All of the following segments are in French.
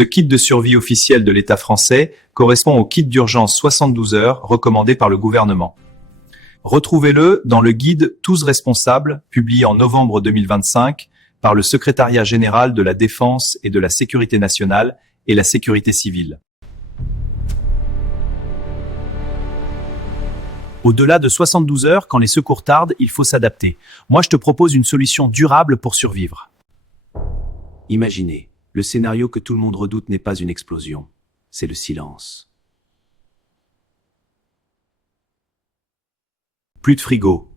Ce kit de survie officiel de l'État français correspond au kit d'urgence 72 heures recommandé par le gouvernement. Retrouvez-le dans le guide Tous responsables, publié en novembre 2025 par le Secrétariat général de la Défense et de la Sécurité nationale et la Sécurité civile. Au-delà de 72 heures, quand les secours tardent, il faut s'adapter. Moi, je te propose une solution durable pour survivre. Imaginez, le scénario que tout le monde redoute n'est pas une explosion, c'est le silence. Plus de frigo,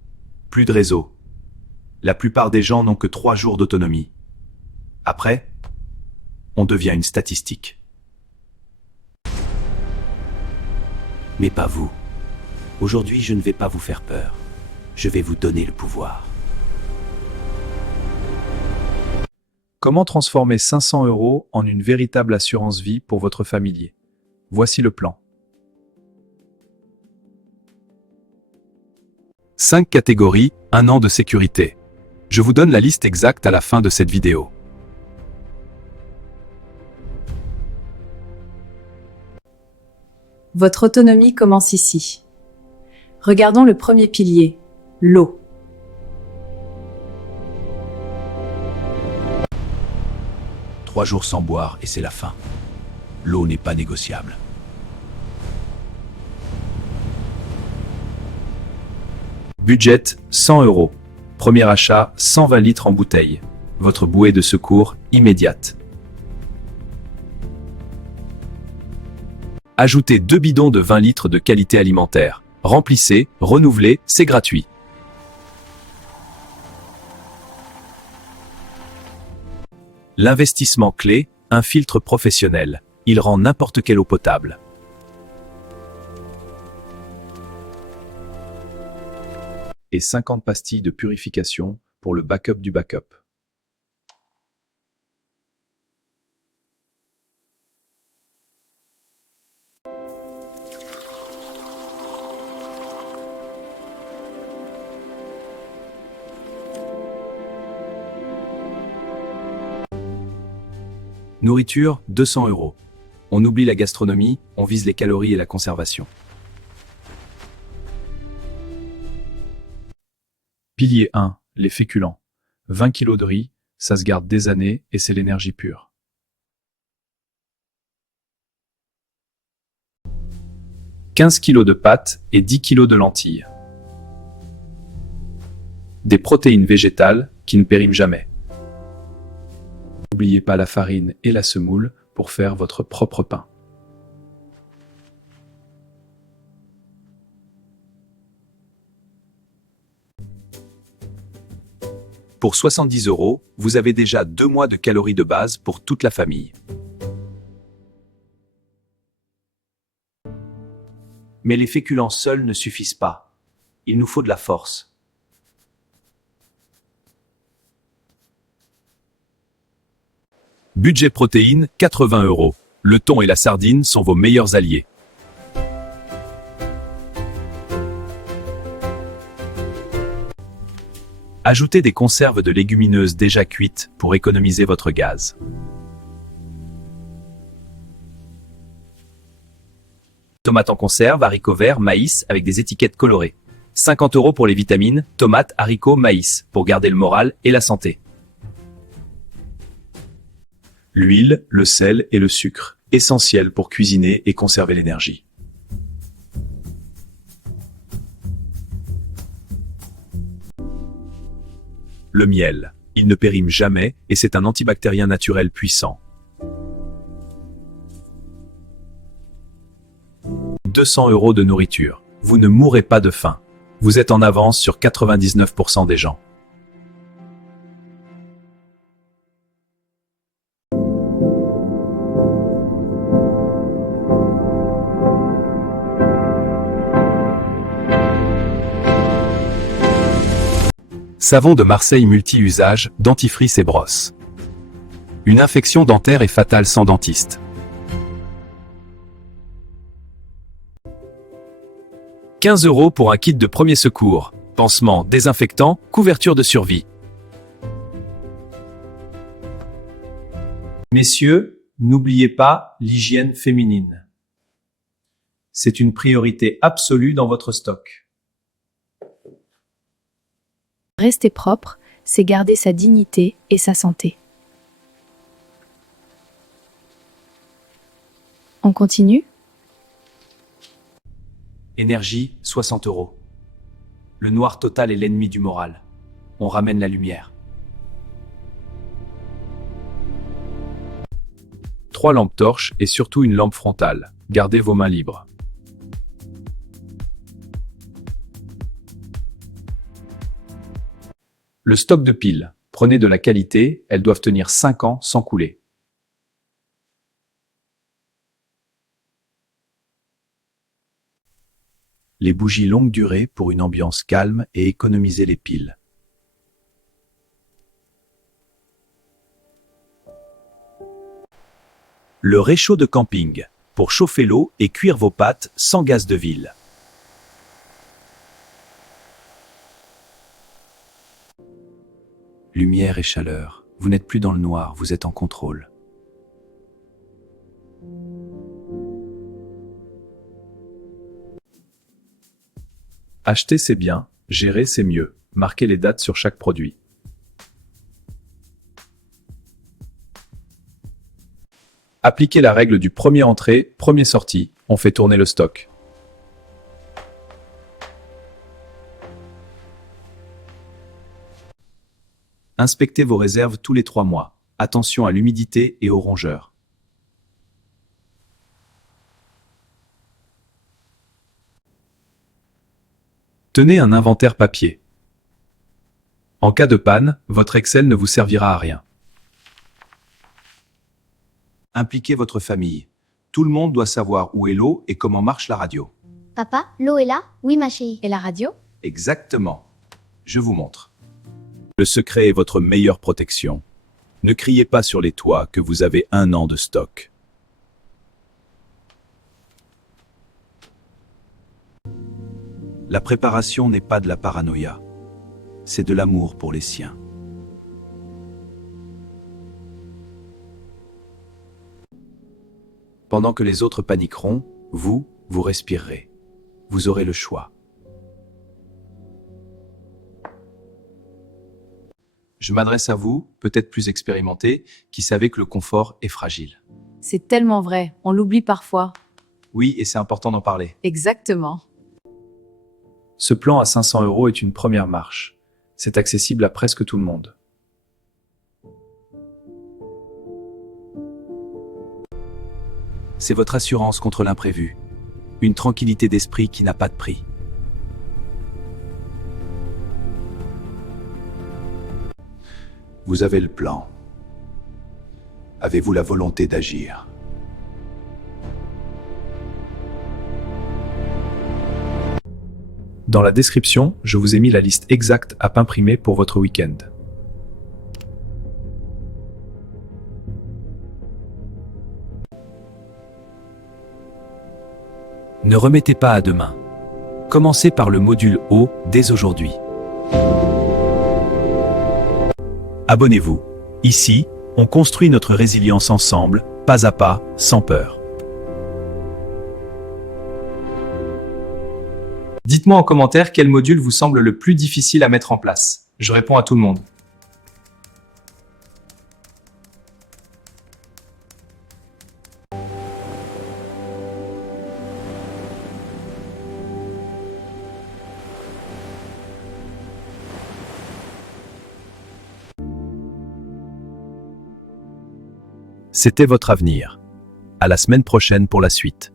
plus de réseau. La plupart des gens n'ont que 3 jours d'autonomie. Après, on devient une statistique. Mais pas vous. Aujourd'hui, je ne vais pas vous faire peur. Je vais vous donner le pouvoir. Comment transformer 500 € en une véritable assurance vie pour votre familier? Voici le plan. 5 catégories, 1 an de sécurité. Je vous donne la liste exacte à la fin de cette vidéo. Votre autonomie commence ici. Regardons le premier pilier, l'eau. « 3 jours sans boire et c'est la fin. L'eau n'est pas négociable. » Budget 100 €. Premier achat 120 litres en bouteille. Votre bouée de secours immédiate. Ajoutez 2 bidons de 20 litres de qualité alimentaire. Remplissez, renouvelez, c'est gratuit. L'investissement clé, un filtre professionnel. Il rend n'importe quelle eau potable. Et 50 pastilles de purification pour le backup du backup. Nourriture, 200 €. On oublie la gastronomie, on vise les calories et la conservation. Pilier 1, les féculents. 20 kg de riz, ça se garde des années et c'est l'énergie pure. « 15 kg de pâtes et 10 kg de lentilles. Des protéines végétales qui ne périment jamais. N'oubliez pas la farine et la semoule pour faire votre propre pain. Pour 70 €, vous avez déjà 2 mois de calories de base pour toute la famille. Mais les féculents seuls ne suffisent pas. Il nous faut de la force. Budget protéines, 80 €. Le thon et la sardine sont vos meilleurs alliés. Ajoutez des conserves de légumineuses déjà cuites pour économiser votre gaz. Tomates en conserve, haricots verts, maïs avec des étiquettes colorées. 50 € pour les vitamines, tomates, haricots, maïs, pour garder le moral et la santé. L'huile, le sel et le sucre, essentiels pour cuisiner et conserver l'énergie. Le miel, il ne périme jamais et c'est un antibactérien naturel puissant. 200 € de nourriture. Vous ne mourrez pas de faim. Vous êtes en avance sur 99% des gens. Savon de Marseille multi-usage, dentifrice et brosse. Une infection dentaire est fatale sans dentiste. 15 € pour un kit de premier secours, pansement, désinfectant, couverture de survie. Messieurs, N'oubliez pas l'hygiène féminine. C'est une priorité absolue dans votre stock. Rester propre, c'est garder sa dignité et sa santé. On continue ? Énergie, 60 €. Le noir total est l'ennemi du moral. On ramène la lumière. 3 lampes torches et surtout une lampe frontale. Gardez vos mains libres. Le stock de piles. Prenez de la qualité, elles doivent tenir 5 ans sans couler. Les bougies longue durée pour une ambiance calme et économiser les piles. Le réchaud de camping, pour chauffer l'eau et cuire vos pâtes sans gaz de ville. Lumière et chaleur, vous n'êtes plus dans le noir, vous êtes en contrôle. Acheter c'est bien, gérer c'est mieux. Marquez les dates sur chaque produit. Appliquez la règle du premier entrée, premier sorti. On fait tourner le stock. Inspectez vos réserves tous les 3 mois. Attention à l'humidité et aux rongeurs. Tenez un inventaire papier. En cas de panne, votre Excel ne vous servira à rien. Impliquez votre famille. Tout le monde doit savoir où est l'eau et comment marche la radio. Papa, l'eau est là? Oui, ma chérie. Et la radio ? Exactement. Je vous montre. Le secret est votre meilleure protection. Ne criez pas sur les toits que vous avez 1 an de stock. La préparation n'est pas de la paranoïa. C'est de l'amour pour les siens. Pendant que les autres paniqueront, vous respirerez. Vous aurez le choix. Je m'adresse à vous, peut-être plus expérimentés, qui savez que le confort est fragile. C'est tellement vrai, on l'oublie parfois. Oui, et c'est important d'en parler. Exactement. Ce plan à 500 € est une première marche. C'est accessible à presque tout le monde. C'est votre assurance contre l'imprévu. Une tranquillité d'esprit qui n'a pas de prix. Vous avez le plan. Avez-vous la volonté d'agir? Dans la description, je vous ai mis la liste exacte à imprimer pour votre week-end. Ne remettez pas à demain. Commencez par le module eau dès aujourd'hui. Abonnez-vous. Ici, on construit notre résilience ensemble, pas à pas, sans peur. Dites-moi en commentaire quel module vous semble le plus difficile à mettre en place. Je réponds à tout le monde. C'était votre avenir. À la semaine prochaine pour la suite.